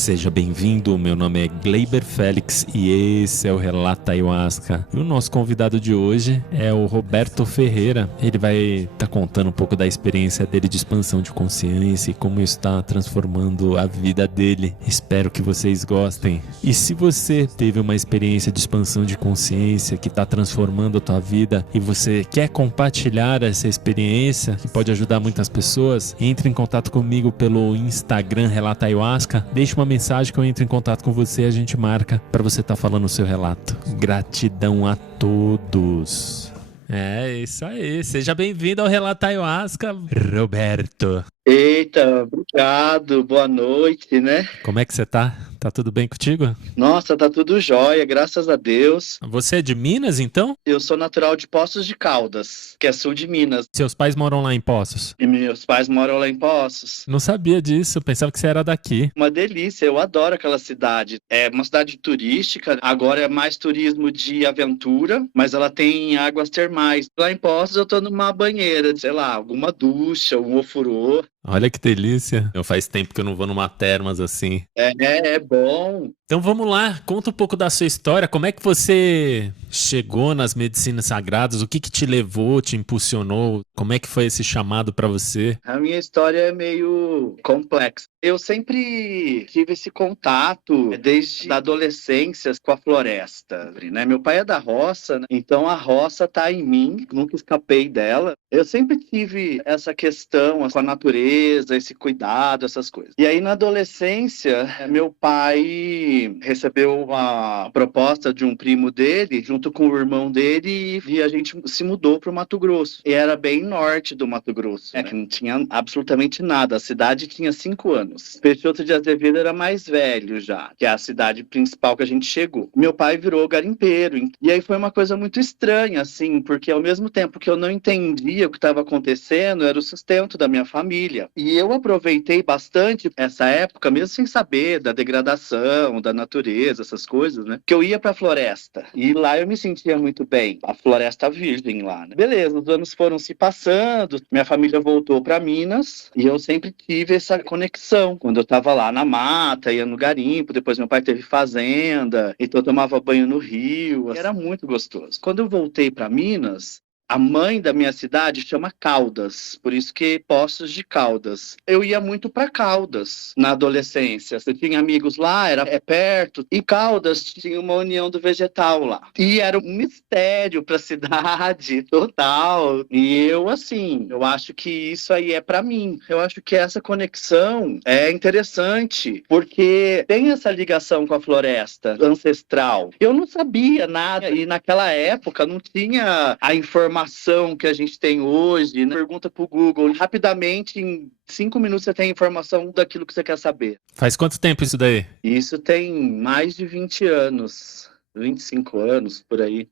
Seja bem-vindo, meu nome é Gleiber Félix e esse é o Relata Ayahuasca. E o nosso convidado de hoje é o Roberto Ferreira. Ele vai estar contando um pouco da experiência dele de expansão de consciência e como isso está transformando a vida dele. Espero que vocês gostem. E se você teve uma experiência de expansão de consciência que está transformando a tua vida e você quer compartilhar essa experiência, que pode ajudar muitas pessoas, entre em contato comigo pelo Instagram Relata Ayahuasca. Deixe uma mensagem que eu entro em contato com você e a gente marca para você estar falando o seu relato. Gratidão a todos. É isso aí. Seja bem-vindo ao Relata Ayahuasca, Roberto. Eita, obrigado, boa noite, né? Como é que você tá? Tá tudo bem contigo? Nossa, tá tudo jóia, graças a Deus. Você é de Minas, então? Eu sou natural de Poços de Caldas, que é sul de Minas. Seus pais moram lá em Poços? E meus pais moram lá em Poços. Não sabia disso, eu pensava que você era daqui. Uma delícia, eu adoro aquela cidade. É uma cidade turística, agora é mais turismo de aventura, mas ela tem águas termais. Lá em Poços eu tô numa banheira, sei lá, alguma ducha, um ofurô. Olha que delícia. Faz tempo que eu não vou numa termas assim. É bom. Então vamos lá, conta um pouco da sua história. Como é que você chegou nas medicinas sagradas? O que te levou, te impulsionou? Como é que foi esse chamado para você? A minha história é meio complexa. Eu sempre tive esse contato desde a adolescência com a floresta, né? Meu pai é da roça, né? Então a roça tá em mim, nunca escapei dela. Eu sempre tive essa questão com a natureza, esse cuidado, essas coisas. E aí na adolescência, meu pai recebeu a proposta de um primo dele, junto com o irmão dele, e a gente se mudou para o Mato Grosso. E era bem norte do Mato Grosso, né? Que não tinha absolutamente nada. A cidade tinha 5 anos. Peixoto de Azevedo era mais velho já, que é a cidade principal que a gente chegou. Meu pai virou garimpeiro. E aí foi uma coisa muito estranha, assim, porque ao mesmo tempo que eu não entendia o que estava acontecendo, era o sustento da minha família. E eu aproveitei bastante essa época, mesmo sem saber da degradação, da natureza, essas coisas, né? Que eu ia pra floresta. E lá eu me sentia muito bem. A floresta virgem lá, né? Beleza, os anos foram se passando, minha família voltou para Minas e eu sempre tive essa conexão. Quando eu tava lá na mata, ia no garimpo, depois meu pai teve fazenda, então eu tomava banho no rio. Era muito gostoso. Quando eu voltei para Minas, a mãe da minha cidade chama Caldas, por isso que Poços de Caldas. Eu ia muito para Caldas na adolescência. Eu tinha amigos lá, era perto. E Caldas tinha uma união do vegetal lá. E era um mistério para a cidade total. E eu, assim, eu acho que isso aí é para mim. Eu acho que essa conexão é interessante, porque tem essa ligação com a floresta ancestral. Eu não sabia nada, e naquela época não tinha a informação que a gente tem hoje, né? Pergunta pro Google, rapidamente, em 5 minutos você tem a informação daquilo que você quer saber. Faz quanto tempo isso daí? Isso tem mais de 20 anos, 25 anos, por aí,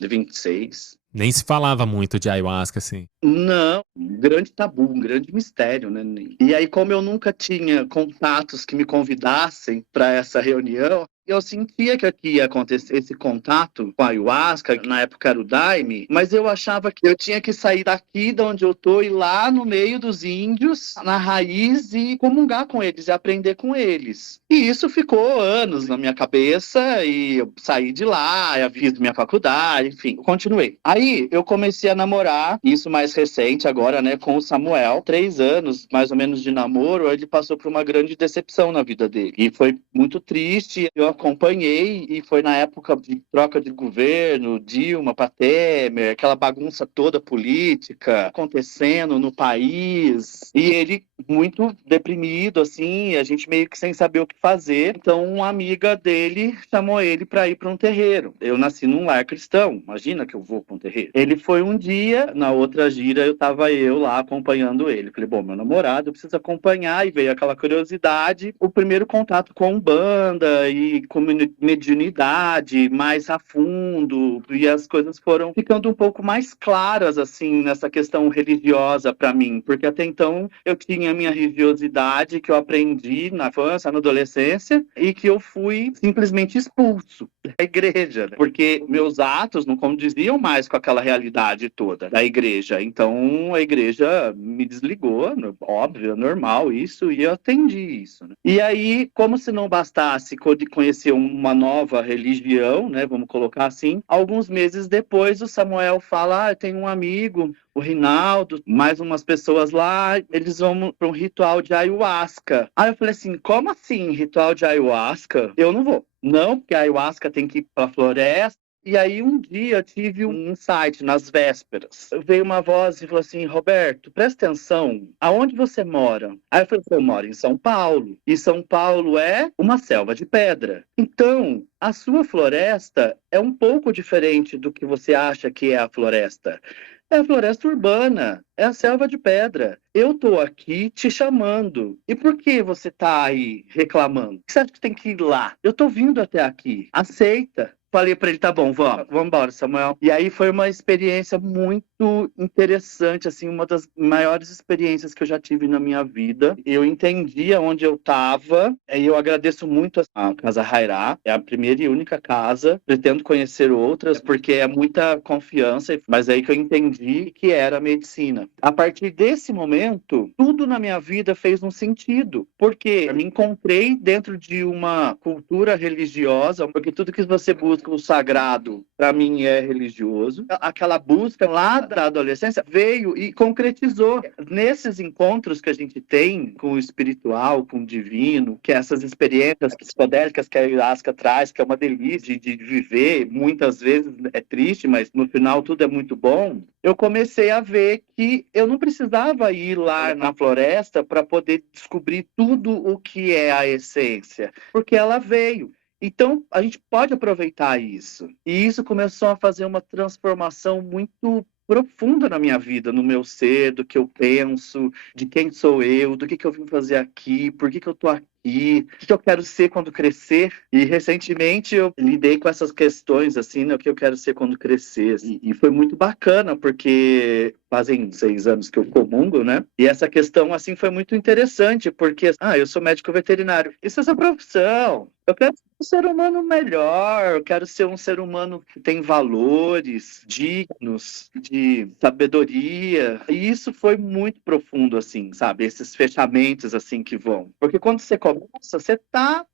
de 26. Nem se falava muito de ayahuasca assim. Não, um grande tabu, um grande mistério, né? E aí, como eu nunca tinha contatos que me convidassem para essa reunião, eu sentia que aqui ia acontecer esse contato com a ayahuasca, na época era o Daime, mas eu achava que eu tinha que sair daqui de onde eu tô e ir lá no meio dos índios, na raiz, e comungar com eles, e aprender com eles. E isso ficou anos na minha cabeça, e eu saí de lá, eu fiz minha faculdade, enfim, eu continuei. Aí eu comecei a namorar, isso mais recente agora, né, com o Samuel. 3 anos, mais ou menos, de namoro, ele passou por uma grande decepção na vida dele. E foi muito triste. Eu acompanhei e foi na época de troca de governo, Dilma para Temer, aquela bagunça toda política acontecendo no país. E ele muito deprimido, assim, a gente meio que sem saber o que fazer. Então, uma amiga dele chamou ele para ir para um terreiro. Eu nasci num lar cristão, imagina que eu vou para um terreiro. Ele foi um dia, na outra gira, eu tava lá acompanhando ele. Falei, bom, meu namorado, eu preciso acompanhar, e veio aquela curiosidade. O primeiro contato com Umbanda e com mediunidade mais a fundo, e as coisas foram ficando um pouco mais claras, assim, nessa questão religiosa para mim, porque até então eu tinha a minha religiosidade que eu aprendi na infância, na adolescência, e que eu fui simplesmente expulso. da igreja, né? Porque meus atos não condiziam mais com aquela realidade toda da igreja. Então a igreja me desligou, óbvio, é normal isso, e eu atendi isso, né? E aí, como se não bastasse conhecer uma nova religião, né, vamos colocar assim, alguns meses depois o Samuel fala, eu tenho um amigo, o Rinaldo, mais umas pessoas lá, eles vão para um ritual de ayahuasca. Aí eu falei assim, como assim ritual de ayahuasca? Eu não vou. Não, porque a ayahuasca tem que ir para a floresta. E aí um dia eu tive um insight nas vésperas. Veio uma voz e falou assim, Roberto, presta atenção, aonde você mora? Aí eu falei, eu moro em São Paulo. E São Paulo é uma selva de pedra. Então, a sua floresta é um pouco diferente do que você acha que é a floresta. É a floresta urbana, é a selva de pedra. Eu tô aqui te chamando. E por que você tá aí reclamando? Por que você acha que tem que ir lá? Eu tô vindo até aqui. Aceita. Falei para ele, tá bom, vamos embora, Samuel. E aí foi uma experiência muito interessante, assim, uma das maiores experiências que eu já tive na minha vida. Eu entendi aonde eu estava, e eu agradeço muito a Casa Hairá, é a primeira e única casa. Pretendo conhecer outras, porque é muita confiança, mas é aí que eu entendi que era a medicina. A partir desse momento, tudo na minha vida fez um sentido, porque eu me encontrei dentro de uma cultura religiosa, porque tudo que você busca o sagrado, para mim, é religioso. Aquela busca lá da adolescência veio e concretizou. Nesses encontros que a gente tem com o espiritual, com o divino, que é essas experiências psicodélicas que a ayahuasca traz, que é uma delícia de viver, muitas vezes é triste, mas no final tudo é muito bom. Eu comecei a ver que eu não precisava ir lá na floresta para poder descobrir tudo o que é a essência, porque ela veio. Então, a gente pode aproveitar isso. E isso começou a fazer uma transformação muito profunda na minha vida, no meu ser, do que eu penso, de quem sou eu, do que eu vim fazer aqui, por que eu estou aqui, o que eu quero ser quando crescer. E recentemente eu lidei com essas questões, assim, né, o que eu quero ser quando crescer. E foi muito bacana, porque fazem 6 anos que eu comungo, né? E essa questão, assim, foi muito interessante, porque, eu sou médico veterinário. Isso é essa profissão. Eu quero ser um ser humano melhor, eu quero ser um ser humano que tem valores dignos, de sabedoria. E isso foi muito profundo, assim, sabe? Esses fechamentos, assim, que vão. Porque quando você começa, você tá...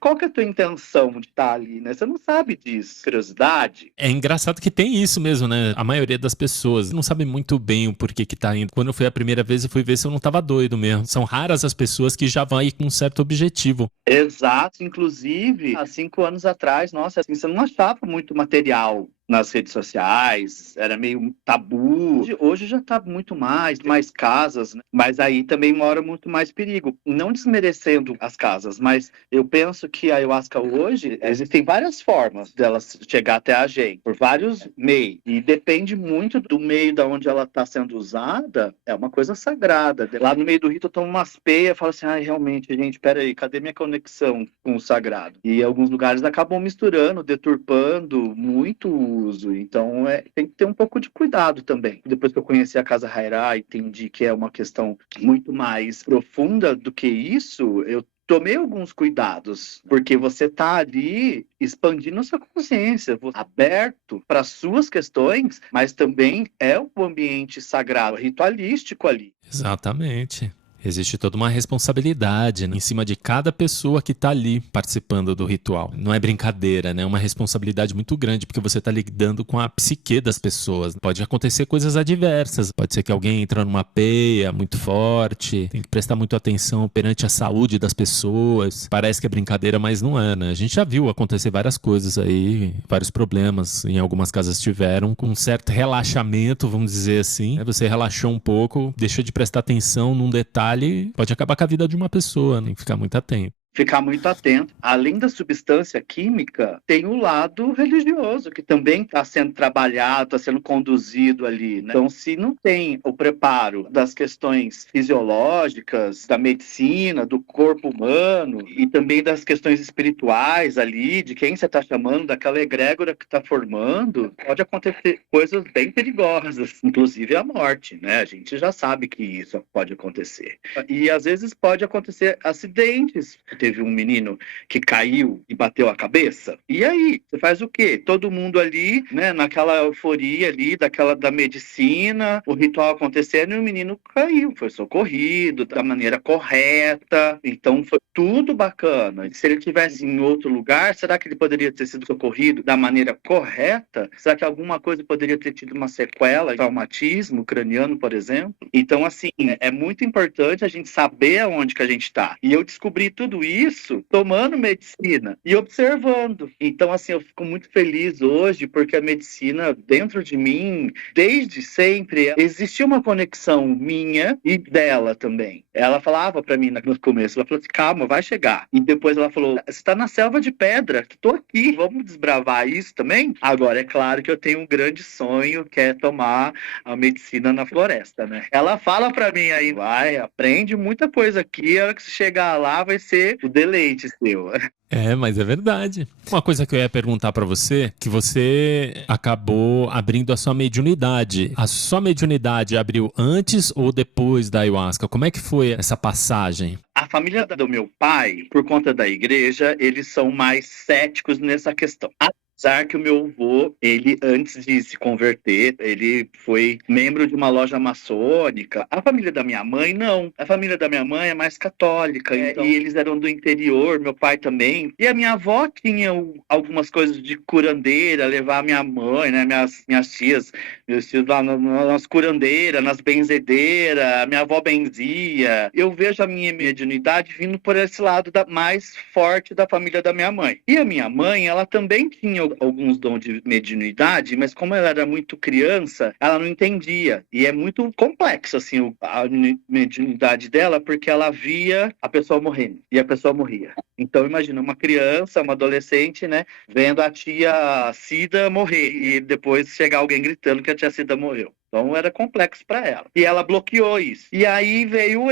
Qual que é a tua intenção de estar ali, né? Você não sabe disso. Curiosidade? É engraçado que tem isso mesmo, né? A maioria das pessoas não sabe muito bem o porquê que tá indo. Quando eu fui a primeira vez, eu fui ver se eu não tava doido mesmo. São raras as pessoas que já vão aí com um certo objetivo. Exato. Inclusive, há 5 anos atrás, nossa, assim, você não achava muito material nas redes sociais, era meio tabu. Hoje já está muito mais casas, né? Mas aí também mora muito mais perigo. Não desmerecendo as casas, mas eu penso que a ayahuasca hoje, existem várias formas dela chegar até a gente, por vários meios. E depende muito do meio da onde ela está sendo usada, é uma coisa sagrada. Lá no meio do rito eu tomo umas peias e falo assim, realmente, gente, peraí, cadê minha conexão com o sagrado? E alguns lugares acabam misturando, deturpando muito uso. Então, tem que ter um pouco de cuidado também. Depois que eu conheci a Casa Hairá, entendi que é uma questão muito mais profunda do que isso, eu tomei alguns cuidados, porque você está ali expandindo a sua consciência, aberto para as suas questões, mas também é um ambiente sagrado, ritualístico ali. Exatamente. Existe toda uma responsabilidade, né, em cima de cada pessoa que tá ali participando do ritual. Não é brincadeira, né? É uma responsabilidade muito grande, porque você tá lidando com a psique das pessoas. Pode acontecer coisas adversas. Pode ser que alguém entra numa peia muito forte. Tem que prestar muita atenção perante a saúde das pessoas. Parece que é brincadeira, mas não é, né? A gente já viu acontecer várias coisas aí, vários problemas em algumas casas tiveram, com um certo relaxamento, vamos dizer assim. Você relaxou um pouco, deixou de prestar atenção num detalhe, pode acabar com a vida de uma pessoa, tem que ficar muito atento. Ficar muito atento. Além da substância química, tem o lado religioso, que também está sendo trabalhado, está sendo conduzido ali, né? Então, se não tem o preparo das questões fisiológicas, da medicina, do corpo humano, e também das questões espirituais ali, de quem você está chamando, daquela egrégora que está formando, pode acontecer coisas bem perigosas, inclusive a morte, né? A gente já sabe que isso pode acontecer. E, às vezes, pode acontecer acidentes. teve um menino que caiu e bateu a cabeça. E aí, você faz o quê? Todo mundo ali, né, naquela euforia ali da medicina, o ritual acontecendo e o menino caiu, foi socorrido da maneira correta. Então foi tudo bacana. E se ele tivesse em outro lugar, será que ele poderia ter sido socorrido da maneira correta? Será que alguma coisa poderia ter tido uma sequela, traumatismo craniano, por exemplo? Então, assim, é muito importante a gente saber aonde que a gente está. E eu descobri tudo isso tomando medicina e observando. Então, assim, eu fico muito feliz hoje porque a medicina, dentro de mim, desde sempre, existia uma conexão minha e dela também. Ela falava para mim no começo, ela falou assim, calma, vai chegar. E depois ela falou, você está na selva de pedra, tô aqui, vamos desbravar isso também? Agora, é claro que eu tenho um grande sonho, que é tomar a medicina na floresta, né? Ela fala para mim aí, vai, aprende muita coisa aqui, a hora que você chegar lá vai ser o deleite seu. É, mas é verdade. Uma coisa que eu ia perguntar pra você, que você acabou abrindo a sua mediunidade. A sua mediunidade abriu antes ou depois da ayahuasca? Como é que foi essa passagem? A família do meu pai, por conta da igreja, eles são mais céticos nessa questão. Apesar que o meu avô, ele antes de se converter, ele foi membro de uma loja maçônica. A família da minha mãe, não. A família da minha mãe é mais católica, então, e eles eram do interior, meu pai também. E a minha avó tinha algumas coisas de curandeira, levar a minha mãe, né, minhas tias, meus tios lá nas curandeiras, nas benzedeiras, minha avó benzia. Eu vejo a minha mediunidade vindo por esse lado mais forte da família da minha mãe. E a minha mãe, ela também tinha alguns dons de mediunidade, mas como ela era muito criança, ela não entendia. E é muito complexo, assim, a mediunidade dela, porque ela via a pessoa morrendo, e a pessoa morria. Então, imagina, uma criança, uma adolescente, né, vendo a tia Cida morrer, e depois chegar alguém gritando que a tia Cida morreu. Então era complexo para ela. E ela bloqueou isso. E aí veio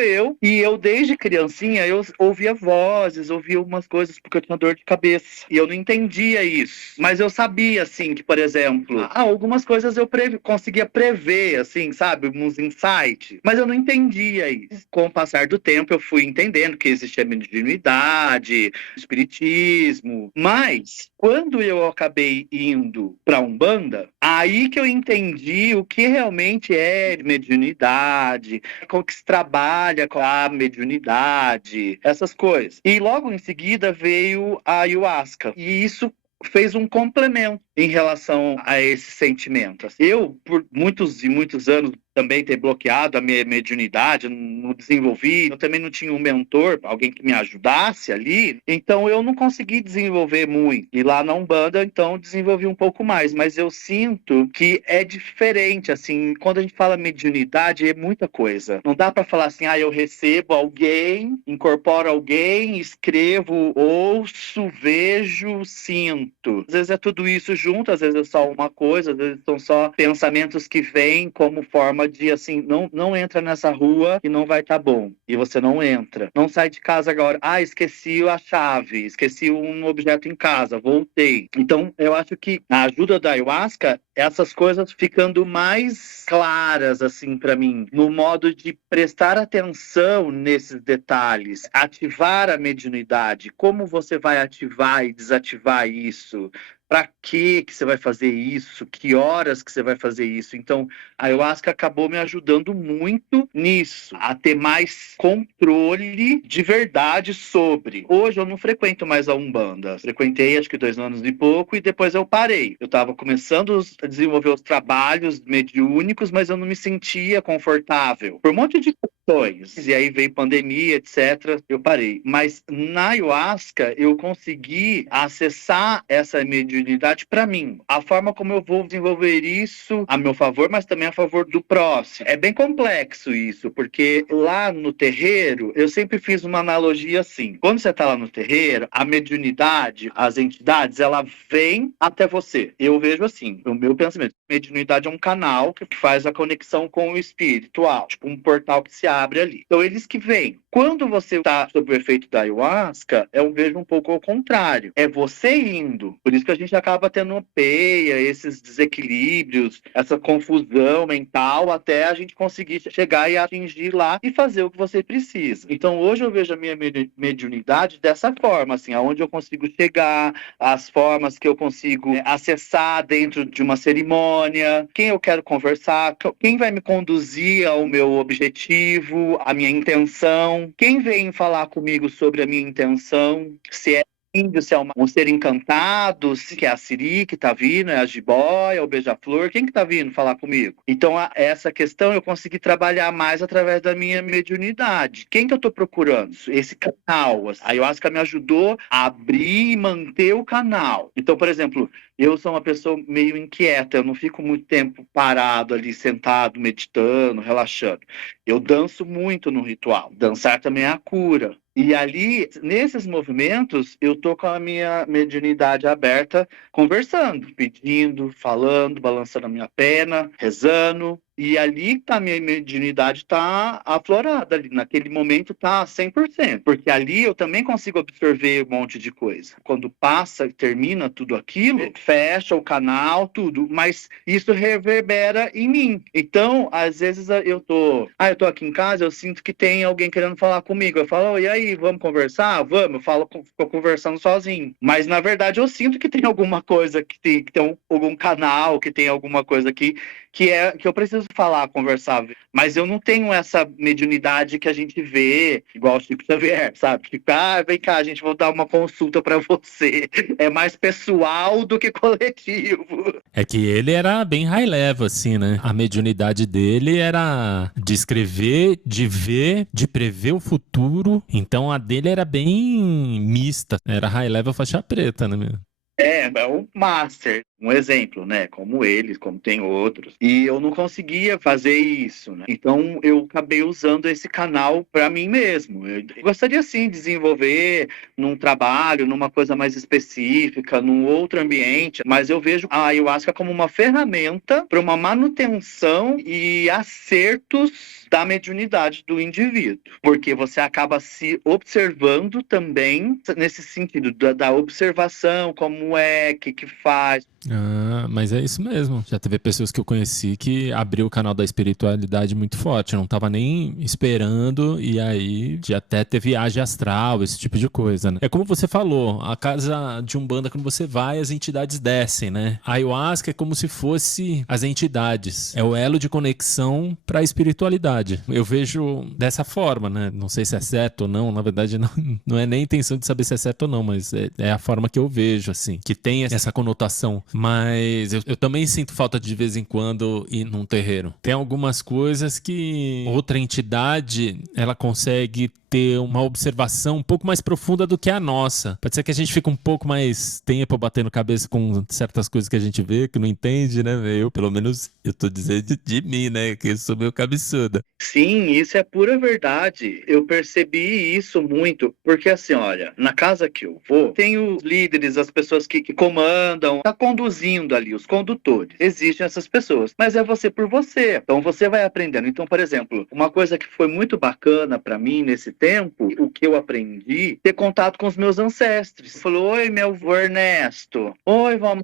e eu desde criancinha, eu ouvia vozes, ouvia umas coisas porque eu tinha dor de cabeça. E eu não entendia isso. Mas eu sabia, assim, que, por exemplo, algumas coisas eu conseguia prever, assim, sabe? Uns insights. Mas eu não entendia isso. Com o passar do tempo, eu fui entendendo que existia mediunidade, espiritismo. Mas, quando eu acabei indo para Umbanda, aí que eu entendi o que realmente é mediunidade, como que se trabalha com a mediunidade, essas coisas. E logo em seguida veio a ayahuasca. E isso fez um complemento em relação a esse sentimento. Eu, por muitos e muitos anos, também ter bloqueado a minha mediunidade, não desenvolvi, eu também não tinha um mentor, alguém que me ajudasse ali, então eu não consegui desenvolver muito. E lá na Umbanda, então, desenvolvi um pouco mais, mas eu sinto que é diferente, assim, quando a gente fala mediunidade, é muita coisa. Não dá para falar assim, eu recebo alguém, incorporo alguém, escrevo, ouço, vejo, sinto. Às vezes é tudo isso junto, às vezes é só uma coisa, às vezes são só pensamentos que vêm como forma de, assim, não entra nessa rua que não vai estar bom. E você não entra. Não sai de casa agora. Esqueci a chave, esqueci um objeto em casa, voltei. Então, eu acho que a ajuda da ayahuasca, essas coisas ficando mais claras, assim, para mim, no modo de prestar atenção nesses detalhes, ativar a mediunidade, como você vai ativar e desativar isso, para que você vai fazer isso, que horas que você vai fazer isso. Então, a ayahuasca acabou me ajudando muito nisso, a ter mais controle de verdade sobre. Hoje eu não frequento mais a Umbanda. Frequentei acho que 2 anos e pouco e depois eu parei. Eu estava começando a desenvolver os trabalhos mediúnicos, mas eu não me sentia confortável. Por um monte de questões. E aí veio pandemia, etc. Eu parei. Mas na ayahuasca eu consegui acessar essa mediunidade para mim. A forma como eu vou desenvolver isso a meu favor, mas também a favor do próximo. É bem complexo isso, porque lá no terreiro, eu sempre fiz uma analogia assim. Quando você está lá no terreiro, a mediunidade, as entidades, ela vem até você. Eu vejo assim, o meu pensamento. A mediunidade é um canal que faz a conexão com o espiritual. Tipo um portal que se abre ali. Então, eles que vêm. Quando você está sob o efeito da ayahuasca, eu vejo um pouco ao contrário. É você indo. Por isso que a gente acaba tendo peia, esses desequilíbrios, essa confusão mental, até a gente conseguir chegar e atingir lá e fazer o que você precisa. Então, hoje eu vejo a minha mediunidade dessa forma, assim, aonde eu consigo chegar, as formas que eu consigo acessar dentro de uma cerimônia, quem eu quero conversar, quem vai me conduzir ao meu objetivo, a minha intenção, quem vem falar comigo sobre a minha intenção, se é índio, se é um ser encantado, se é a Siri que tá vindo, é a jiboia, é o beija-flor, quem que tá vindo falar comigo? Então, essa questão eu consegui trabalhar mais através da minha mediunidade. Quem que eu tô procurando? Esse canal. A ayahuasca me ajudou a abrir e manter o canal. Então, por exemplo, eu sou uma pessoa meio inquieta, eu não fico muito tempo parado ali, sentado, meditando, relaxando. Eu danço muito no ritual. Dançar também é a cura. E ali, nesses movimentos, eu tô com a minha mediunidade aberta, conversando, pedindo, falando, balançando a minha pena, rezando. E ali tá, a minha mediunidade tá aflorada ali. Naquele momento tá 100%. Porque ali eu também consigo absorver um monte de coisa. Quando passa e termina tudo aquilo, fecha o canal, tudo. Mas isso reverbera em mim. Então, às vezes eu tô aqui em casa, eu sinto que tem alguém querendo falar comigo. Eu falo, e aí, vamos conversar? Vamos. Eu falo, fico conversando sozinho. Mas, na verdade, eu sinto que tem alguma coisa, que tem algum canal, que tem alguma coisa aqui que eu preciso falar, conversar, mas eu não tenho essa mediunidade que a gente vê, igual o Chico Xavier, sabe? Que, vem cá, a gente vai dar uma consulta para você. É mais pessoal do que coletivo. É que ele era bem high level, assim, né? A mediunidade dele era de escrever, de ver, de prever o futuro. Então a dele era bem mista. Era high level faixa preta, né, meu? É o master, um exemplo, né? Como eles, como tem outros. E eu não conseguia fazer isso, né? Então eu acabei usando esse canal para mim mesmo. Eu gostaria sim de desenvolver num trabalho, numa coisa mais específica, num outro ambiente, mas eu vejo a ayahuasca como uma ferramenta para uma manutenção e acertos da mediunidade do indivíduo, porque você acaba se observando também nesse sentido da observação, como é, que faz. Ah, mas é isso mesmo. Já teve pessoas que eu conheci que abriu o canal da espiritualidade muito forte. Eu não tava nem esperando e aí já até ter viagem astral, esse tipo de coisa, né? É como você falou, a casa de Umbanda, quando você vai, as entidades descem, né? A ayahuasca é como se fosse as entidades. É o elo de conexão pra espiritualidade. Eu vejo dessa forma, né? Não sei se é certo ou não. Na verdade, não é nem intenção de saber se é certo ou não, mas é a forma que eu vejo, assim. Que tem essa conotação. Mas eu também sinto falta de vez em quando ir num terreiro. Tem algumas coisas que outra entidade, ela consegue ter uma observação um pouco mais profunda do que a nossa. Pode ser que a gente fique um pouco mais tempo batendo cabeça com certas coisas que a gente vê, que não entende, né? Eu, pelo menos, eu tô dizendo de mim, né? Que eu sou meio cabeçuda. Sim, isso é pura verdade. Eu percebi isso muito, porque assim, olha, na casa que eu vou, tem os líderes, as pessoas que comandam, tá conduzindo ali, os condutores. Existem essas pessoas, mas é você por você. Então você vai aprendendo. Então, por exemplo, uma coisa que foi muito bacana para mim nesse tempo, o que eu aprendi, ter contato com os meus ancestres. Falou, oi, meu vô Ernesto. Oi, vó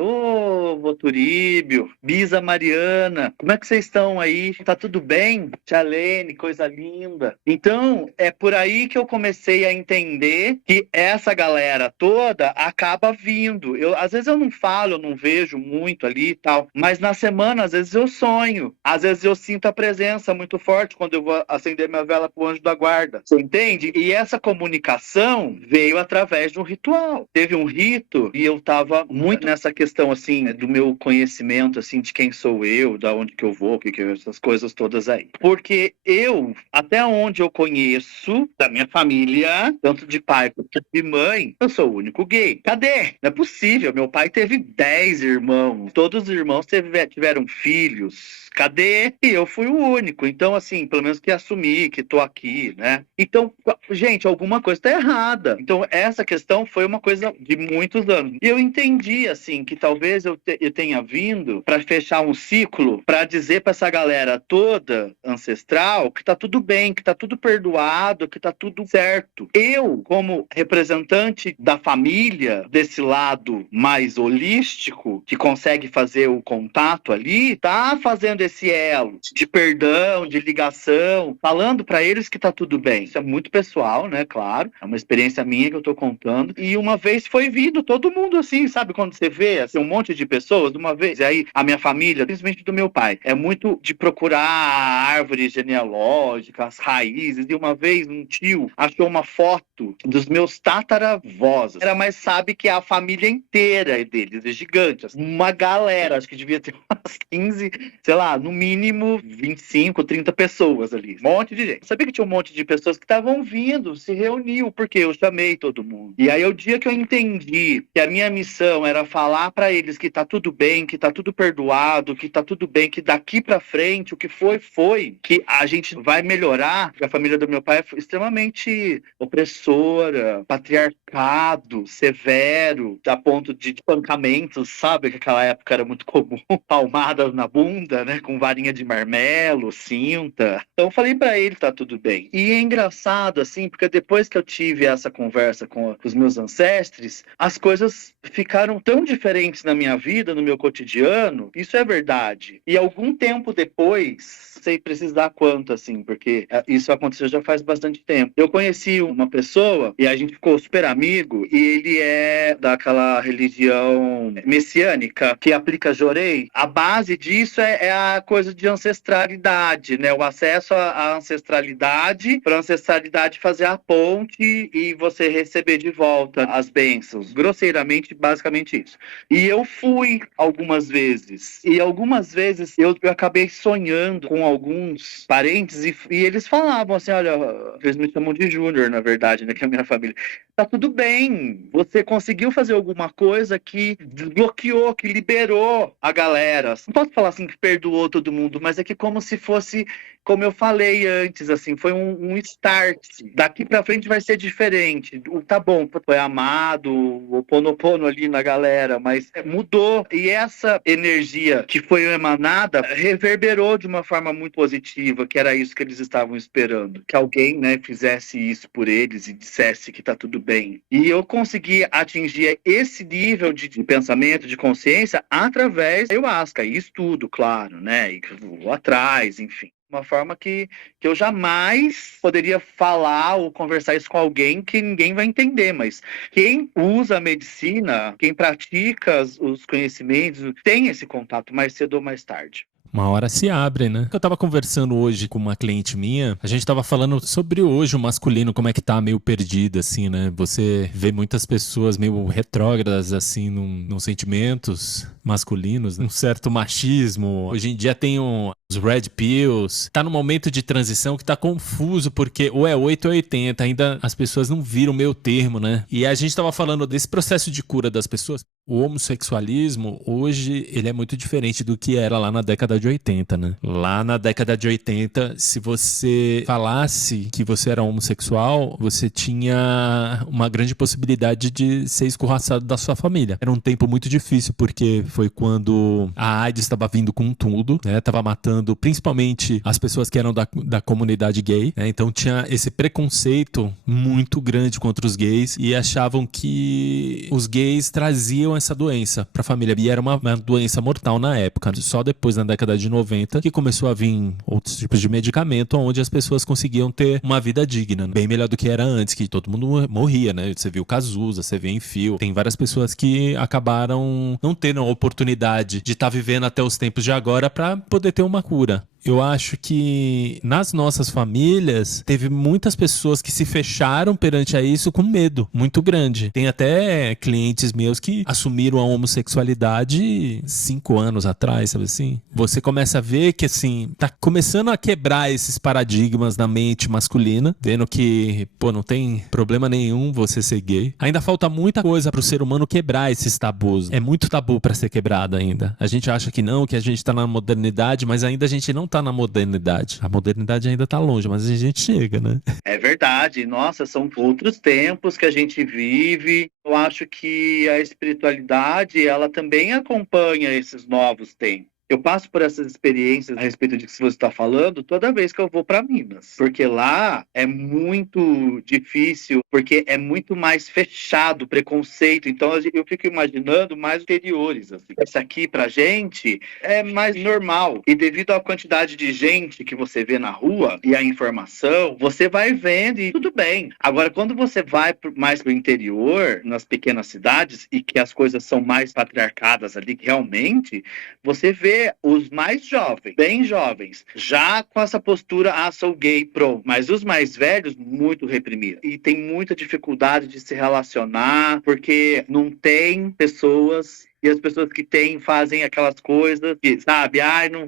ô, Voturíbio, Bisa Mariana, como é que vocês estão aí? Tá tudo bem? Tia Lene, coisa linda. Então, é por aí que eu comecei a entender que essa galera toda acaba vindo. Às vezes eu não falo, eu não vejo muito ali e tal, mas na semana, às vezes eu sonho. Às vezes eu sinto a presença muito forte quando eu vou acender minha vela pro anjo da guarda. Você entende? E essa comunicação veio através de um ritual. Teve um rito e eu tava muito nessa questão, assim, do meu conhecimento, assim, de quem sou eu, da onde que eu vou, essas coisas todas aí. Porque eu, até onde eu conheço, da minha família, tanto de pai quanto de mãe, eu sou o único gay. Cadê? Não é possível. Meu pai teve 10 irmãos. Todos os irmãos tiveram filhos. Cadê? E eu fui o único. Então, assim, pelo menos que assumi que tô aqui, né? Então, gente, alguma coisa tá errada. Então, essa questão foi uma coisa de muitos anos. E eu entendi entendi, assim, que talvez eu tenha vindo para fechar um ciclo, para dizer para essa galera toda ancestral que tá tudo bem, que tá tudo perdoado, que tá tudo certo. Eu, como representante da família, desse lado mais holístico, que consegue fazer o contato ali, tá fazendo esse elo de perdão, de ligação, falando para eles que tá tudo bem. Isso é muito pessoal, né? Claro. É uma experiência minha que eu tô contando. E uma vez foi vindo todo mundo assim, sabe? Quando você vê assim, um monte de pessoas de uma vez. E aí a minha família, principalmente do meu pai, é muito de procurar a árvore genealógica, as raízes. E uma vez um tio achou uma foto dos meus tataravós. Era mais sabe que a família inteira deles, é gigante. Assim, uma galera, acho que devia ter umas 15, sei lá, no mínimo 25, 30 pessoas ali. Um monte de gente. Eu sabia que tinha um monte de pessoas que estavam vindo, se reuniu, porque eu chamei todo mundo. E aí, o dia que eu entendi que a minha missão era falar pra eles que tá tudo bem, que tá tudo perdoado, que tá tudo bem, que daqui pra frente, o que foi, que a gente vai melhorar, porque a família do meu pai foi extremamente opressora, patriarcado, severo, a ponto de espancamentos, sabe? Que aquela época era muito comum, palmadas na bunda, né? Com varinha de marmelo, cinta. Então eu falei pra ele, tá tudo bem. E é engraçado, assim, porque depois que eu tive essa conversa com os meus ancestres, as coisas ficaram tão diferentes na minha vida, no meu cotidiano, isso é verdade. E algum tempo depois, sei precisar quanto, assim, porque isso aconteceu já faz bastante tempo. Eu conheci uma pessoa e a gente ficou super amigo, e ele é daquela religião messiânica que aplica Jorei. A base disso é a coisa de ancestralidade, né? O acesso à ancestralidade, para a ancestralidade fazer a ponte e você receber de volta as bênçãos. Grosseiramente, basicamente isso. E eu fui algumas vezes. E algumas vezes eu acabei sonhando com alguns parentes e eles falavam assim, olha, eles me chamam de Júnior, na verdade, né? Que é a minha família. Tá tudo bem, você conseguiu fazer alguma coisa que desbloqueou, que liberou a galera. Não posso falar assim que perdoou todo mundo, mas é que como se fosse, como eu falei antes, assim, foi um start. Daqui pra frente vai ser diferente. Tá bom, foi amado, o Ponopono ali na galera, mas mudou. E essa energia que foi emanada reverberou de uma forma muito positiva, que era isso que eles estavam esperando. Que alguém, né, fizesse isso por eles e dissesse que tá tudo bem. E eu consegui atingir esse nível de pensamento, de consciência, através da ayahuasca e estudo, claro, né? E vou atrás, enfim. Uma forma que eu jamais poderia falar ou conversar isso com alguém que ninguém vai entender, mas quem usa a medicina, quem pratica os conhecimentos, tem esse contato mais cedo ou mais tarde. Uma hora se abre, né? Eu tava conversando hoje com uma cliente minha, a gente tava falando sobre hoje o masculino, como é que tá meio perdido, assim, né? Você vê muitas pessoas meio retrógradas, assim, nos sentimentos masculinos, né? Um certo machismo. Hoje em dia tem os red pills. Tá num momento de transição que tá confuso, porque ou é 8 ou é 80, ainda as pessoas não viram o meio termo, né? E a gente tava falando desse processo de cura das pessoas. O homossexualismo, hoje, ele é muito diferente do que era lá na década de 80, né? Lá na década de 80, se você falasse que você era homossexual, você tinha uma grande possibilidade de ser escorraçado da sua família. Era um tempo muito difícil, porque foi quando a AIDS estava vindo com tudo, né? Tava matando principalmente as pessoas que eram da comunidade gay, né? Então tinha esse preconceito muito grande contra os gays e achavam que os gays traziam essa doença pra família. E era uma doença mortal na época. Só depois, na década de 90, que começou a vir outros tipos de medicamento onde as pessoas conseguiam ter uma vida digna, bem melhor do que era antes, que todo mundo morria, né? Você viu Cazuza, você vê Enfio. Tem várias pessoas que acabaram não tendo a oportunidade de estar vivendo até os tempos de agora pra poder ter uma cura. Eu acho que nas nossas famílias teve muitas pessoas que se fecharam perante a isso com medo muito grande. Tem até clientes meus que assumiram a homossexualidade 5 anos atrás, sabe assim? Você começa a ver que, assim, tá começando a quebrar esses paradigmas na mente masculina, vendo que, pô, não tem problema nenhum você ser gay. Ainda falta muita coisa pro ser humano quebrar esses tabus. É muito tabu pra ser quebrado ainda. A gente acha que não, que a gente tá na modernidade, mas ainda a gente não tá tá na modernidade. A modernidade ainda tá longe, mas a gente chega, né? É verdade. Nossa, são outros tempos que a gente vive. Eu acho que a espiritualidade, ela também acompanha esses novos tempos. Eu passo por essas experiências a respeito de que você está falando toda vez que eu vou para Minas. Porque lá é muito difícil, porque é muito mais fechado o preconceito. Então eu fico imaginando mais interiores. Assim. Isso aqui pra gente é mais normal. E devido à quantidade de gente que você vê na rua e a informação, você vai vendo e tudo bem. Agora, quando você vai mais pro interior, nas pequenas cidades, e que as coisas são mais patriarcadas ali, realmente, você vê os mais jovens, bem jovens, já com essa postura, sou gay, pronto. Mas os mais velhos, muito reprimidos. E tem muita dificuldade de se relacionar, porque não tem pessoas. E as pessoas que têm fazem aquelas coisas que, sabe,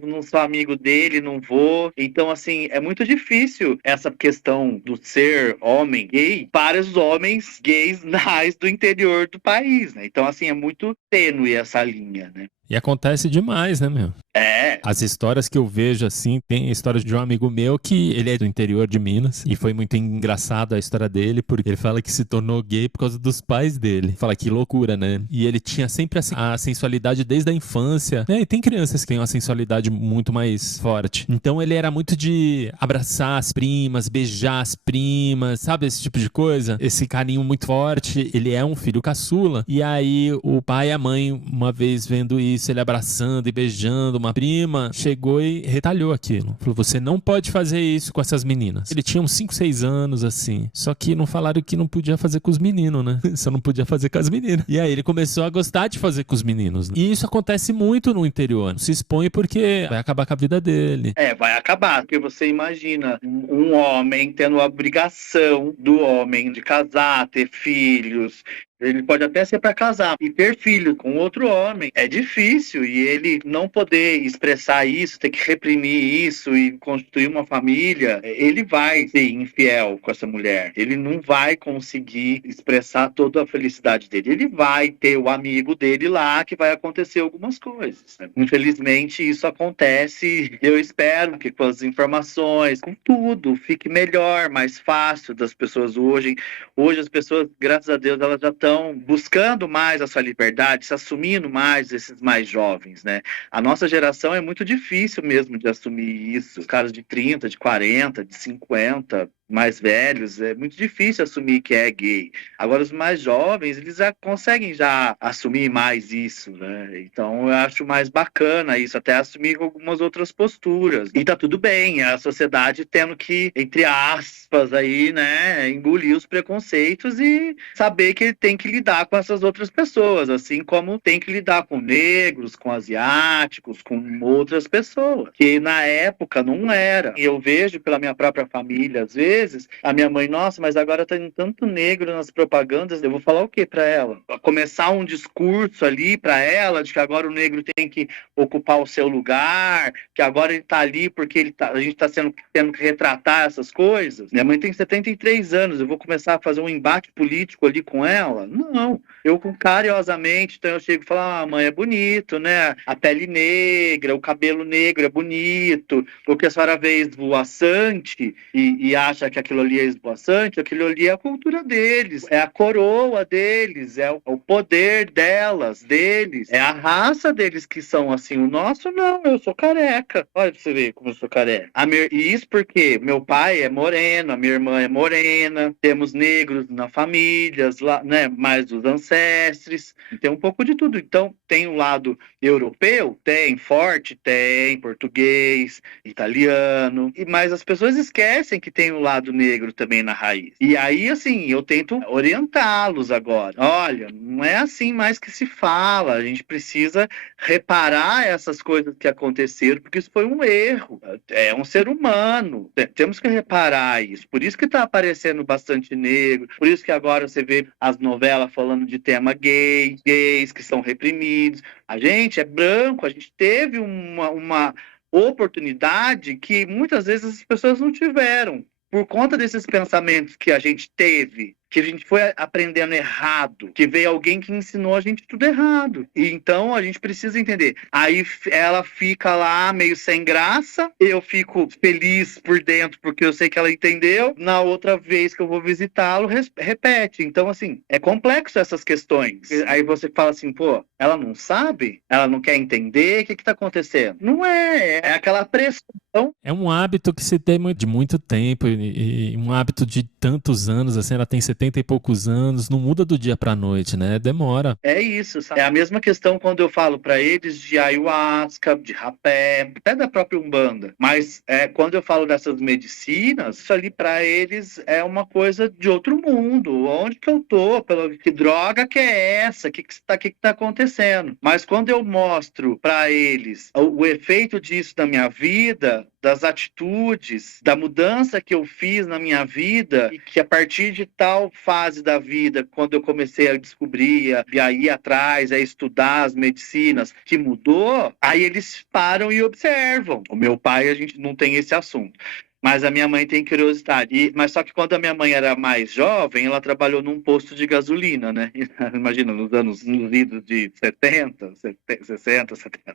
não sou amigo dele, não vou. Então, assim, é muito difícil essa questão do ser homem gay para os homens gays mais do interior do país, né? Então, assim, é muito tênue essa linha, né? E acontece demais, né, meu? É. As histórias que eu vejo, assim, tem histórias de um amigo meu que ele é do interior de Minas e foi muito engraçado a história dele porque ele fala que se tornou gay por causa dos pais dele. Fala que loucura, né? E ele tinha sempre a sensualidade desde a infância, né? E tem crianças que têm uma sensualidade muito mais forte. Então ele era muito de abraçar as primas, beijar as primas, sabe? Esse tipo de coisa. Esse carinho muito forte. Ele é um filho caçula. E aí o pai e a mãe, uma vez vendo isso, ele abraçando e beijando uma prima, chegou e retalhou aquilo. Falou, você não pode fazer isso com essas meninas. Ele tinha uns 5, 6 anos, assim. Só que não falaram que não podia fazer com os meninos, né? Só não podia fazer com as meninas. E aí ele começou a gostar de fazer com os meninos. E isso acontece muito no interior. Se expõe porque vai acabar com a vida dele. Vai acabar. Porque você imagina um homem tendo a obrigação do homem de casar, ter filhos. Ele pode até ser para casar e ter filho com outro homem. É difícil e ele não poder expressar isso, ter que reprimir isso e constituir uma família, ele vai ser infiel com essa mulher. Ele não vai conseguir expressar toda a felicidade dele. Ele vai ter o amigo dele lá que vai acontecer algumas coisas. Infelizmente isso acontece. Eu espero que com as informações, com tudo, fique melhor, mais fácil das pessoas hoje. Hoje as pessoas, graças a Deus, elas já estão buscando mais a sua liberdade, se assumindo mais esses mais jovens, né? A nossa geração é muito difícil mesmo de assumir isso. Os caras de 30, de 40, de 50, mais velhos, é muito difícil assumir que é gay. Agora, os mais jovens, eles já conseguem já assumir mais isso, né? Então, eu acho mais bacana isso, até assumir algumas outras posturas. E tá tudo bem, a sociedade tendo que, entre aspas, aí, né, engolir os preconceitos e saber que ele tem que lidar com essas outras pessoas, assim como tem que lidar com negros, com asiáticos, com outras pessoas, que na época não era. E eu vejo pela minha própria família, às vezes, a minha mãe, nossa, mas agora tem tanto negro nas propagandas, eu vou falar o que para ela? Começar um discurso ali para ela de que agora o negro tem que ocupar o seu lugar, que agora ele tá ali porque a gente tá tendo que retratar essas coisas. Minha mãe tem 73 anos, eu vou começar a fazer um embate político ali com ela? Não. Eu, carinhosamente, então eu chego e falo, mãe, é bonito, né? A pele negra, o cabelo negro é bonito, o que a senhora vê esvoaçante e acha que aquilo ali é esvoaçante, aquilo ali é a cultura deles, é a coroa deles, é o poder deles, é a raça deles que são assim. O nosso não, eu sou careca. Olha pra você ver como eu sou careca. E isso porque meu pai é moreno, a minha irmã é morena, temos negros na família, né, mais dos ancestres, tem um pouco de tudo. Então, tem um lado europeu? Tem, forte? Tem, português, italiano, mas as pessoas esquecem que tem um lado negro também na raiz. E aí, assim, eu tento orientá-los agora. Olha, não é assim mais que se fala, a gente precisa reparar essas coisas que aconteceram, porque isso foi um erro. É um ser humano. Temos que reparar isso. Por isso que está aparecendo bastante negro, por isso que agora você vê as novelas falando de tema gay, gays que são reprimidos. A gente é branco, a gente teve uma oportunidade que muitas vezes as pessoas não tiveram. Por conta desses pensamentos que a gente teve que a gente foi aprendendo errado, que veio alguém que ensinou a gente tudo errado. E então a gente precisa entender. Aí ela fica lá meio sem graça, eu fico feliz por dentro porque eu sei que ela entendeu. Na outra vez que eu vou visitá-lo, repete. Então, assim, é complexo essas questões. Aí você fala assim, pô, ela não sabe? Ela não quer entender? O que tá acontecendo? Não é aquela pressão. É um hábito que se tem de muito tempo e um hábito de tantos anos, assim, ela tem 70 e poucos anos, não muda do dia pra noite, né? Demora. É isso, sabe? É a mesma questão quando eu falo pra eles de ayahuasca, de rapé, até da própria Umbanda. Mas quando eu falo dessas medicinas, isso ali pra eles é uma coisa de outro mundo. Onde que eu tô? Que droga que é essa? O que tá acontecendo? Mas quando eu mostro pra eles o efeito disso na minha vida, das atitudes, da mudança que eu fiz na minha vida, e que a partir de tal fase da vida, quando eu comecei a descobrir, a ir atrás, a estudar as medicinas, que mudou, aí eles param e observam. O meu pai, a gente não tem esse assunto. Mas a minha mãe tem curiosidade. Mas só que quando a minha mãe era mais jovem, ela trabalhou num posto de gasolina, né? Imagina, nos idos de 70, 60, 70.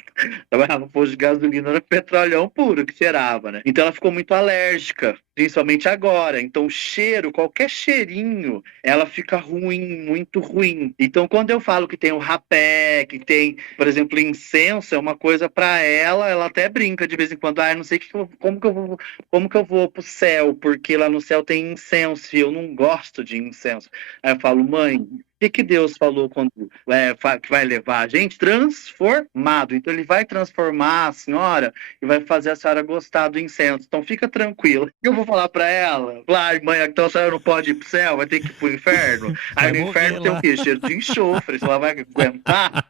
Trabalhava no posto de gasolina, era petrolão puro que cheirava, né? Então ela ficou muito alérgica, principalmente agora. Então cheiro, qualquer cheirinho, ela fica ruim, muito ruim. Então quando eu falo que tem o rapé, que tem, por exemplo, incenso, é uma coisa para ela até brinca de vez em quando. Eu não sei como que eu vou pro céu, porque lá no céu tem incenso e eu não gosto de incenso. Aí eu falo, mãe, o que Deus falou quando que vai levar a gente? Transformado. Então ele vai transformar a senhora e vai fazer a senhora gostar do incenso. Então fica tranquila. Eu vou falar pra ela, claro, mãe, então a senhora não pode ir pro céu, vai ter que ir pro inferno. Aí no inferno tem o quê? Cheiro de enxofre, ela vai aguentar?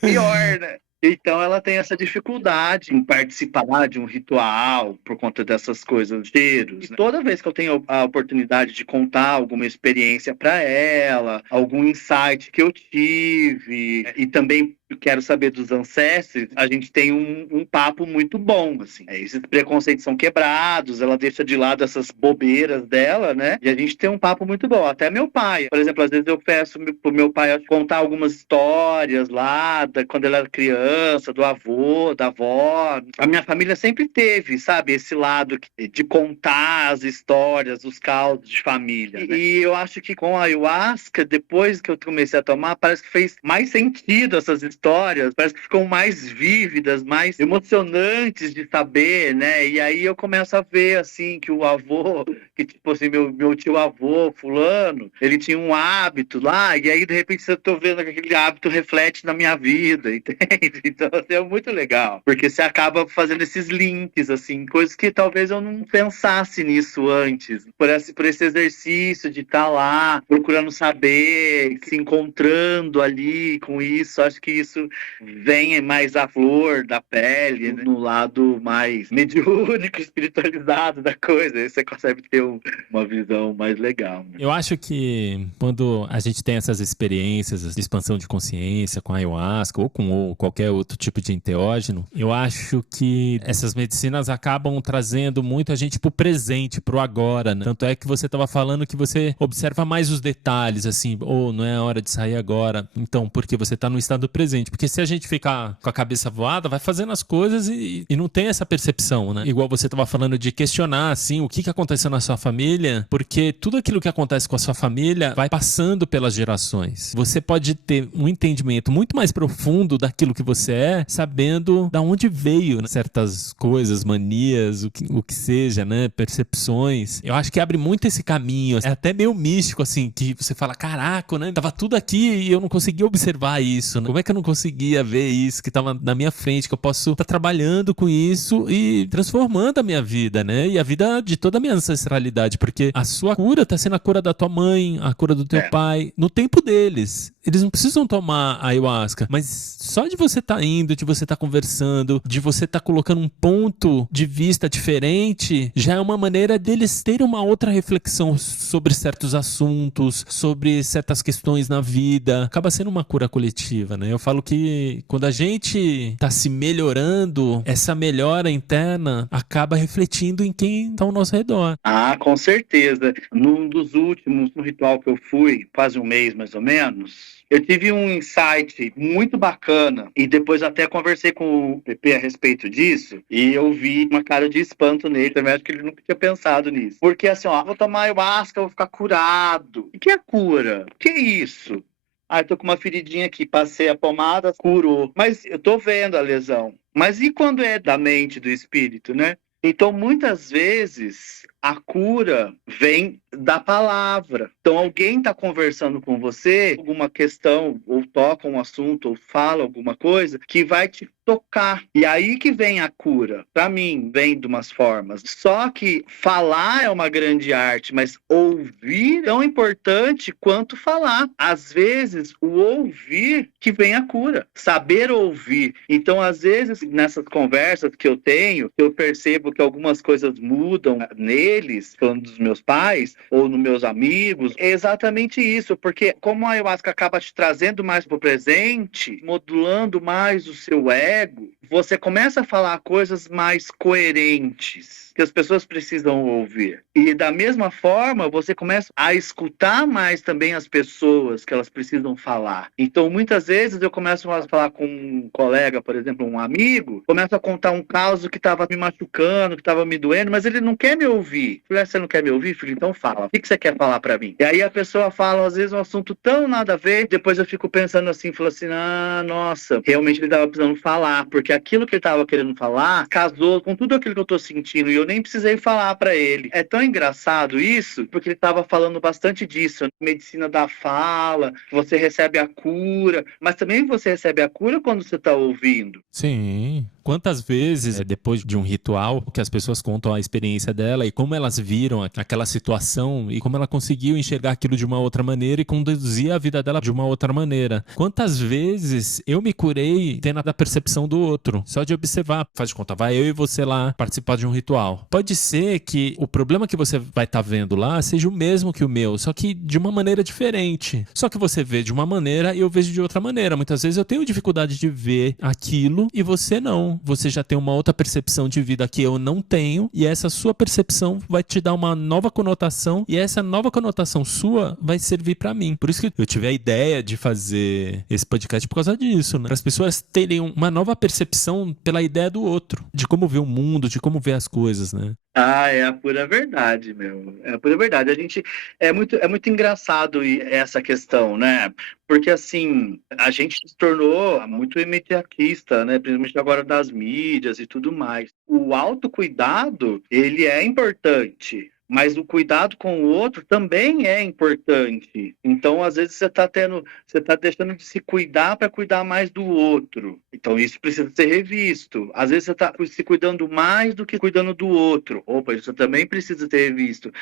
Pior, né? Então ela tem essa dificuldade em participar de um ritual por conta dessas coisas, cheiros. Né? Toda vez que eu tenho a oportunidade de contar alguma experiência para ela, algum insight que eu tive, e também quero saber dos ancestros, a gente tem um papo muito bom, assim. Esses preconceitos são quebrados, ela deixa de lado essas bobeiras dela, né? E a gente tem um papo muito bom. Até meu pai, por exemplo, às vezes eu peço pro meu pai contar algumas histórias lá, quando ela era criança, do avô, da avó. A minha família sempre teve, sabe, esse lado de contar as histórias, os causos de família. Né? E eu acho que com a ayahuasca, depois que eu comecei a tomar, parece que fez mais sentido essas histórias, parece que ficam mais vívidas, mais emocionantes de saber, né? E aí eu começo a ver, assim, que o avô, que tipo assim, meu tio-avô, fulano, ele tinha um hábito lá, e aí de repente eu tô vendo que aquele hábito reflete na minha vida, entende? Então, assim, é muito legal, porque você acaba fazendo esses links, assim, coisas que talvez eu não pensasse nisso antes, por esse exercício de estar lá, procurando saber, se encontrando ali com isso, acho que isso vem mais à flor da pele, né? No lado mais mediúnico, espiritualizado da coisa. Aí você consegue ter uma visão mais legal. Né? Eu acho que quando a gente tem essas experiências de expansão de consciência com a ayahuasca ou com qualquer outro tipo de enteógeno, eu acho que essas medicinas acabam trazendo muito a gente pro presente, pro agora, né? Tanto é que você estava falando que você observa mais os detalhes, assim, não é a hora de sair agora. Então, porque você tá no estado presente. Porque se a gente ficar com a cabeça voada, vai fazendo as coisas e não tem essa percepção, né? Igual você tava falando de questionar, assim, o que aconteceu na sua família, porque tudo aquilo que acontece com a sua família vai passando pelas gerações. Você pode ter um entendimento muito mais profundo daquilo que você é, sabendo da onde veio, né? Certas coisas, manias, o que seja, né? Percepções. Eu acho que abre muito esse caminho. É até meio místico, assim, que você fala, caraca, né? Tava tudo aqui e eu não conseguia observar isso, né? Como é que eu não conseguia ver isso que estava na minha frente, que eu posso estar trabalhando com isso e transformando a minha vida, né? E a vida de toda a minha ancestralidade, porque a sua cura está sendo a cura da tua mãe, a cura do teu pai, no tempo deles. Eles não precisam tomar ayahuasca, mas só de você estar indo, de você estar conversando, de você estar colocando um ponto de vista diferente, já é uma maneira deles terem uma outra reflexão sobre certos assuntos, sobre certas questões na vida. Acaba sendo uma cura coletiva, né? Eu falo que quando a gente tá se melhorando, essa melhora interna acaba refletindo em quem tá ao nosso redor. Ah, com certeza. Num dos últimos, no ritual que eu fui, quase um mês mais ou menos, eu tive um insight muito bacana e depois até conversei com o PP a respeito disso e eu vi uma cara de espanto nele, também acho que ele nunca tinha pensado nisso. Porque assim, ó, vou tomar ayahuasca, vou ficar curado. O que é cura? O que é isso? Ah, eu tô com uma feridinha aqui, passei a pomada, curou. Mas eu tô vendo a lesão. Mas e quando é da mente, do espírito, né? Então, muitas vezes, a cura vem da palavra. Então, alguém está conversando com você, alguma questão, ou toca um assunto, ou fala alguma coisa, que vai te tocar. E aí que vem a cura. Para mim, vem de umas formas. Só que falar é uma grande arte, mas ouvir é tão importante quanto falar. Às vezes, o ouvir que vem a cura. Saber ouvir. Então, às vezes, nessas conversas que eu tenho, eu percebo que algumas coisas mudam neles, falando dos meus pais, ou nos meus amigos. É exatamente isso, porque como a ayahuasca acaba te trazendo mais para o presente, modulando mais o seu ego, você começa a falar coisas mais coerentes, que as pessoas precisam ouvir. E da mesma forma, você começa a escutar mais também as pessoas que elas precisam falar. Então, muitas vezes eu começo a falar com um colega, por exemplo, um amigo, começo a contar um caso que estava me machucando, que estava me doendo, mas ele não quer me ouvir. Eu falei, você não quer me ouvir, filho? Então fala. O que você quer falar para mim? E aí a pessoa fala, às vezes, um assunto tão nada a ver, depois eu fico pensando assim, falo assim, ah, nossa, realmente ele estava precisando falar, porque aquilo que ele estava querendo falar casou com tudo aquilo que eu estou sentindo, e eu nem precisei falar para ele. É tão engraçado isso, porque ele estava falando bastante disso, medicina da fala, você recebe a cura, mas também você recebe a cura quando você está ouvindo. Sim. Quantas vezes, depois de um ritual, que as pessoas contam a experiência dela e como elas viram aquela situação e como ela conseguiu enxergar aquilo de uma outra maneira e conduzir a vida dela de uma outra maneira. Quantas vezes eu me curei tendo a percepção do outro, só de observar, faz de conta, vai eu e você lá participar de um ritual. Pode ser que o problema que você vai estar vendo lá seja o mesmo que o meu, só que de uma maneira diferente. Só que você vê de uma maneira e eu vejo de outra maneira. Muitas vezes eu tenho dificuldade de ver aquilo e você não. Você já tem uma outra percepção de vida que eu não tenho e essa sua percepção vai te dar uma nova conotação e essa nova conotação sua vai servir pra mim. Por isso que eu tive a ideia de fazer esse podcast por causa disso, né? Para as pessoas terem uma nova percepção pela ideia do outro, de como ver o mundo, de como ver as coisas, né? Ah, é a pura verdade, meu. É a pura verdade. A gente é muito engraçado essa questão, né? Porque assim, a gente se tornou muito imediatista, né? Principalmente agora das mídias e tudo mais. O autocuidado, ele é importante. Mas o cuidado com o outro também é importante. Então, às vezes, você está deixando de se cuidar para cuidar mais do outro. Então, isso precisa ser revisto. Às vezes, você está se cuidando mais do que cuidando do outro. Opa, isso também precisa ser revisto.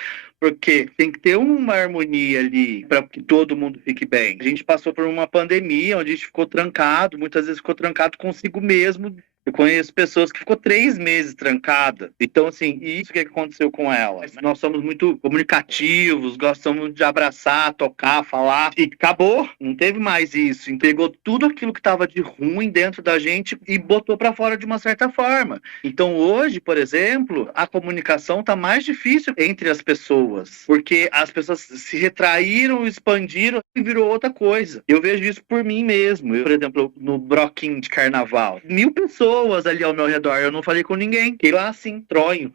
Porque tem que ter uma harmonia ali para que todo mundo fique bem. A gente passou por uma pandemia onde a gente ficou trancado, muitas vezes ficou trancado consigo mesmo. Eu conheço pessoas que ficou 3 meses trancada. Então, assim, isso que aconteceu com elas? Nós somos muito comunicativos, gostamos de abraçar, tocar, falar. E acabou, não teve mais isso. Entregou tudo aquilo que estava de ruim dentro da gente e botou para fora de uma certa forma. Então, hoje, por exemplo, a comunicação está mais difícil entre as pessoas, porque as pessoas se retraíram, expandiram e virou outra coisa. Eu vejo isso por mim mesmo. Eu, por exemplo, no bloquinho de carnaval, 1000 pessoas ali ao meu redor, eu não falei com ninguém. Fiquei lá assim, tronho.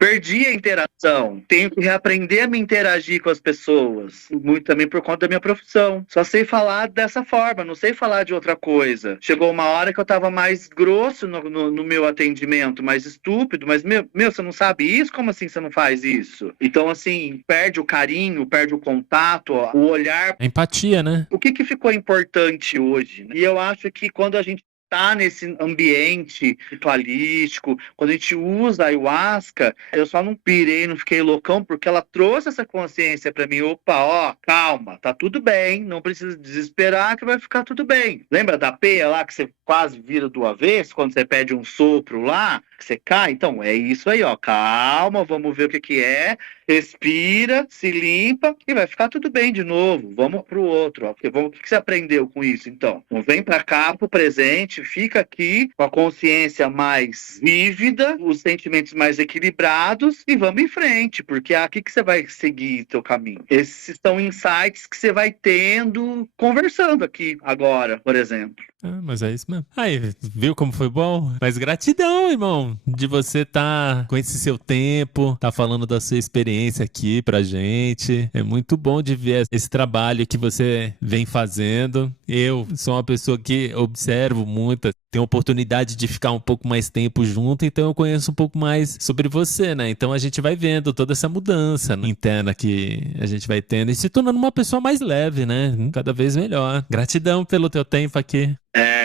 Perdi a interação. Tenho que reaprender a me interagir com as pessoas. Muito também por conta da minha profissão. Só sei falar dessa forma, não sei falar de outra coisa. Chegou uma hora que eu tava mais grosso no meu atendimento, mais estúpido, mas meu, você não sabe isso? Como assim você não faz isso? Então, assim, perde o carinho, perde o contato, o olhar. A empatia, né? O que ficou importante hoje? E eu acho que quando a gente tá nesse ambiente ritualístico, quando a gente usa a ayahuasca, eu só não pirei, não fiquei loucão, porque ela trouxe essa consciência pra mim. Opa, ó, calma, tá tudo bem, não precisa desesperar que vai ficar tudo bem. Lembra da peia lá que você quase vira do avesso, quando você pede um sopro lá, que você cai? Então, é isso aí, ó, calma, vamos ver o que que é, respira, se limpa e vai ficar tudo bem de novo. Vamos pro outro, ó. O que você aprendeu com isso, então? Então vem para cá, pro presente, fica aqui com a consciência mais vívida, os sentimentos mais equilibrados e vamos em frente, porque é aqui que você vai seguir teu caminho. Esses são insights que você vai tendo conversando aqui agora, por exemplo. Mas é isso mesmo. Aí, viu como foi bom? Mas gratidão, irmão, de você tá com esse seu tempo, tá falando da sua experiência aqui pra gente. É muito bom de ver esse trabalho que você vem fazendo. Eu sou uma pessoa que observo muito, tenho oportunidade de ficar um pouco mais tempo junto, então eu conheço um pouco mais sobre você, né? Então a gente vai vendo toda essa mudança interna que a gente vai tendo e se tornando uma pessoa mais leve, né? Cada vez melhor. Gratidão pelo teu tempo aqui.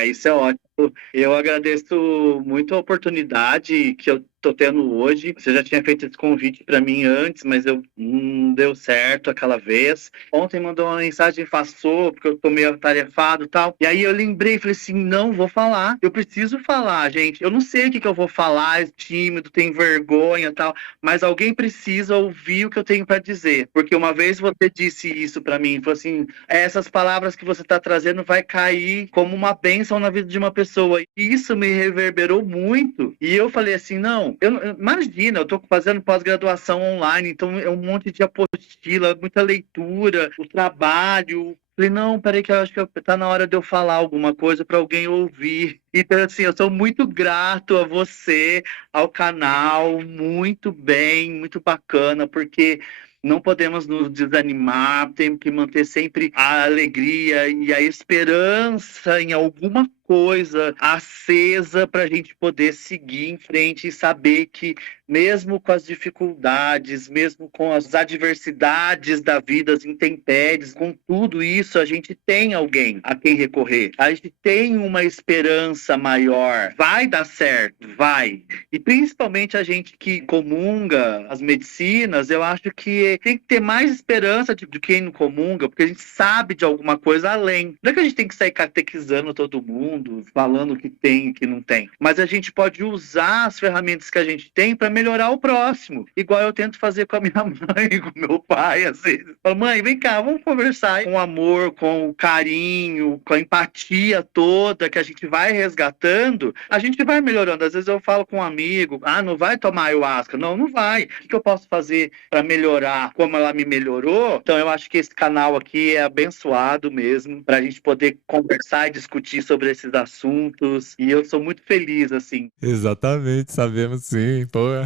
Isso é ótimo. Eu agradeço muito a oportunidade que eu tô tendo hoje. Você já tinha feito esse convite para mim antes, mas eu não deu certo aquela vez. Ontem mandou uma mensagem, passou, porque eu tô meio atarefado e tal. E aí eu lembrei, falei assim, não vou falar. Eu preciso falar, gente. Eu não sei o que eu vou falar, é tímido, tenho vergonha e tal, mas alguém precisa ouvir o que eu tenho para dizer. Porque uma vez você disse isso para mim, falou assim, essas palavras que você tá trazendo vai cair como uma bênção na vida de uma pessoa. E isso me reverberou muito. E eu falei assim, não, imagina, eu tô fazendo pós-graduação online, então é um monte de apostila, muita leitura, o trabalho. Falei, não, peraí que eu acho que tá na hora de eu falar alguma coisa para alguém ouvir. Então, assim, eu sou muito grato a você, ao canal, muito bem, muito bacana, porque não podemos nos desanimar, temos que manter sempre a alegria e a esperança em alguma coisa acesa para a gente poder seguir em frente e saber que mesmo com as dificuldades, mesmo com as adversidades da vida, as intempéries, com tudo isso, a gente tem alguém a quem recorrer. A gente tem uma esperança maior. Vai dar certo, vai. E principalmente a gente que comunga as medicinas, eu acho que tem que ter mais esperança de quem não comunga, porque a gente sabe de alguma coisa além. Não é que a gente tem que sair catequizando todo mundo, falando o que tem e que não tem. Mas a gente pode usar as ferramentas que a gente tem para melhorar o próximo. Igual eu tento fazer com a minha mãe, com meu pai, às vezes. Falo, mãe, vem cá, vamos conversar com amor, com carinho, com a empatia toda que a gente vai resgatando, a gente vai melhorando. Às vezes eu falo com um amigo, não vai tomar ayahuasca. Não, não vai. O que eu posso fazer para melhorar como ela me melhorou? Então eu acho que esse canal aqui é abençoado mesmo, para a gente poder conversar e discutir sobre esses assuntos. E eu sou muito feliz, assim. Exatamente, sabemos sim. Pô,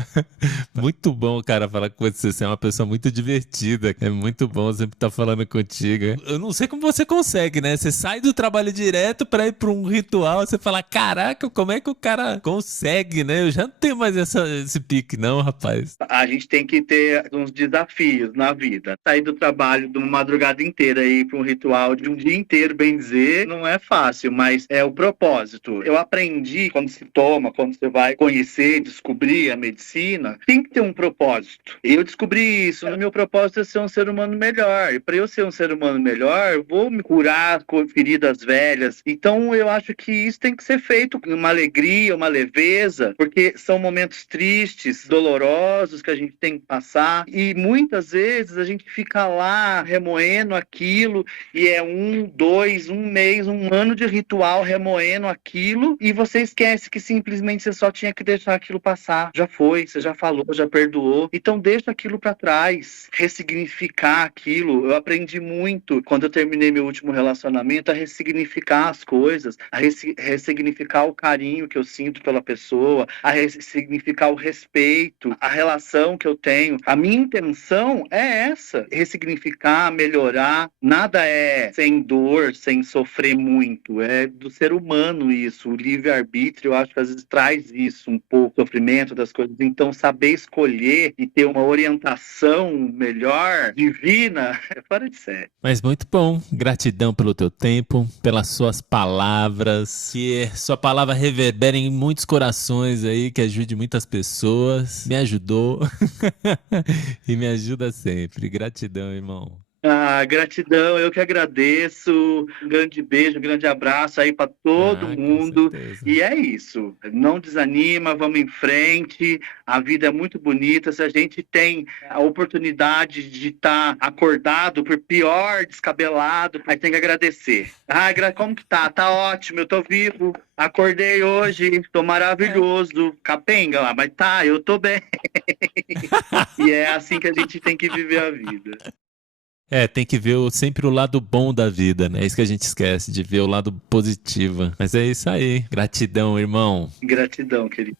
muito bom, cara, falar com você. Você é uma pessoa muito divertida. É muito bom sempre estar falando contigo. Eu não sei como você consegue, né? Você sai do trabalho direto pra ir pra um ritual. Você fala, caraca, como é que o cara consegue, né? Eu já não tenho mais esse pique, não, rapaz. A gente tem que ter uns desafios na vida. Sair do trabalho de uma madrugada inteira e ir para um ritual de um dia inteiro, bem dizer, não é fácil, mas é o propósito. Eu aprendi, quando se toma, quando você vai conhecer, descobrir a medicina, tem que ter um propósito. E eu descobri isso. O meu propósito é ser um ser humano melhor. E para eu ser um ser humano melhor, eu vou me curar com feridas velhas. Então, eu acho que isso tem que ser feito com uma alegria, uma leveza, porque são momentos tristes, dolorosos que a gente tem que passar. E muitas vezes a gente fica lá remoendo aquilo e é 1, 2, 1 mês, 1 ano de ritual remoendo aquilo e você esquece que simplesmente você só tinha que deixar aquilo passar. Já foi, você já falou, já perdoou. Então deixa aquilo para trás, ressignificar aquilo. Eu aprendi muito quando eu terminei meu último relacionamento a ressignificar as coisas, a ressignificar o carinho que eu sinto pela pessoa, a ressignificar o respeito, a relação que eu tenho. A minha intenção é essa, ressignificar, melhorar. Nada é sem dor, sem sofrer muito. É do ser ser humano isso. O livre-arbítrio, eu acho que às vezes traz isso um pouco, o sofrimento das coisas. Então, saber escolher e ter uma orientação melhor, divina, é fora de série. Mas muito bom. Gratidão pelo teu tempo, pelas suas palavras. Que sua palavra reverbere em muitos corações aí, que ajude muitas pessoas. Me ajudou e me ajuda sempre. Gratidão, irmão. Ah, gratidão, eu que agradeço. Um grande beijo, um grande abraço aí para todo Com mundo. certeza. E é isso. Não desanima, vamos em frente. A vida é muito bonita. Se a gente tem a oportunidade de estar acordado, por pior, descabelado, aí tem que agradecer. Ah, como que tá? Tá ótimo, eu tô vivo. Acordei hoje, tô maravilhoso. Capenga lá, mas tá, eu tô bem. E é assim que a gente tem que viver a vida. Tem que ver sempre o lado bom da vida, né? É isso que a gente esquece, de ver o lado positivo. Mas é isso aí. Gratidão, irmão. Gratidão, querido.